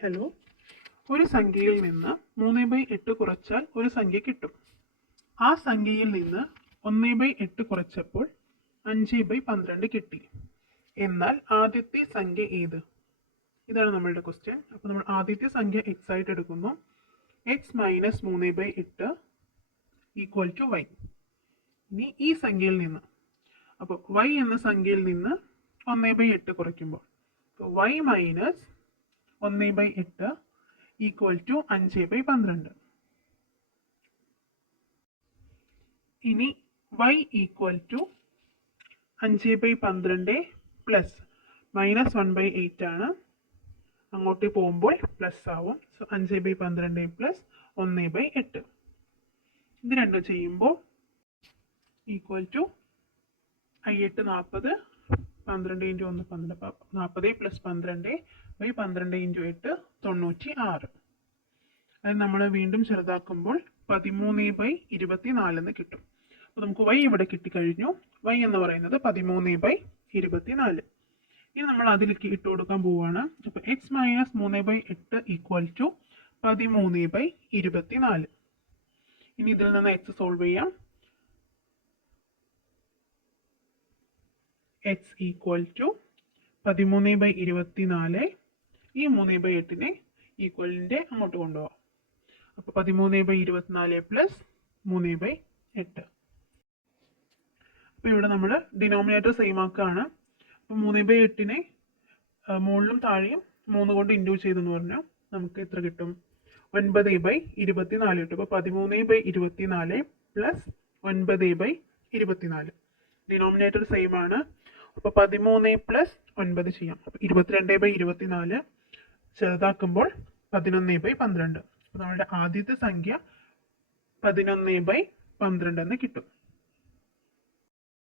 Hello, ഒരു സംഖ്യയിൽ നിന്ന് 3/8 കുറച്ചാൽ ഒരു സംഖ്യ കിട്ടും. ആ സംഖ്യയിൽ നിന്ന് 1/8 കുറച്ചപ്പോൾ 5/12 കിട്ടി. എന്നാൽ ആദ്യത്തെ സംഖ്യ ഏത്? ഇതാണ് നമ്മളുടെ ക്വസ്റ്റ്യൻ. അപ്പോൾ നമ്മൾ ആദ്യത്തെ സംഖ്യ എക്സ് ആയിട്ട് എടുക്കുന്നു. X minus 3/8 equal to y. ഇനി ഈ സംഖ്യയിൽ നിന്ന്, അപ്പോൾ വൈ എന്ന സംഖ്യയിൽ നിന്ന് 1/8 കുറയ്ക്കുമ്പോൾ വൈ മൈനസ് 1/8 ഈക്വൽ ടു 5/12. ഇനി y equal to 5/12 plus minus 1/8 ആണ്. അങ്ങോട്ട് പോകുമ്പോൾ പ്ലസ് ആവും. സോ 5/12 പ്ലസ് 1/8 ഇത് രണ്ടും ചെയ്യുമ്പോൾ ഈക്വൽ ടു 8 40, 12 × 1 12, 40 പ്ലസ് 12/12 × 8 96. അത് നമ്മൾ വീണ്ടും ചെറുതാക്കുമ്പോൾ 13/24 എന്ന് കിട്ടും. അപ്പോൾ നമുക്ക് y ഇവിടെ കിട്ടിക്കഴിഞ്ഞു. y എന്ന് പറയുന്നത് 13/24. ഇനി നമ്മൾ അതിലേക്ക് ഇട്ട് കൊടുക്കാൻ പോവുകയാണ്. അപ്പോൾ എക്സ് മൈനസ് 3/8 ഈക്വൽ ടു 13/24. ഇനി ഇതിൽ നിന്ന് എക്സ് സോൾവ് ചെയ്യാം. X equal to 13/24. ഈ 3/8 ഈക്വലിൻ്റെ അങ്ങോട്ട് കൊണ്ടുപോകാം. അപ്പോൾ 13/24 പ്ലസ് 3/8. അപ്പോൾ ഇവിടെ നമ്മൾ ഡിനോമിനേറ്റർ സെയിം ആക്കുകയാണ്. അപ്പോൾ 3/8 മുകളിലും താഴെയും 3 കൊണ്ട് ഇൻഡ്യൂ ചെയ്തെന്ന് പറഞ്ഞാൽ നമുക്ക് എത്ര കിട്ടും? 9/24 കിട്ടും. അപ്പോൾ 13/24 പ്ലസ് 9/24. ഡിനോമിനേറ്റർ സെയിം ആണ്. അപ്പോൾ 13 പ്ലസ് 9 ചെയ്യാം. അപ്പോൾ 22/24 ചെറുതാക്കുമ്പോൾ 11/12. അപ്പോൾ നമ്മുടെ ആദ്യത്തെ സംഖ്യ 11/12 എന്ന് കിട്ടും.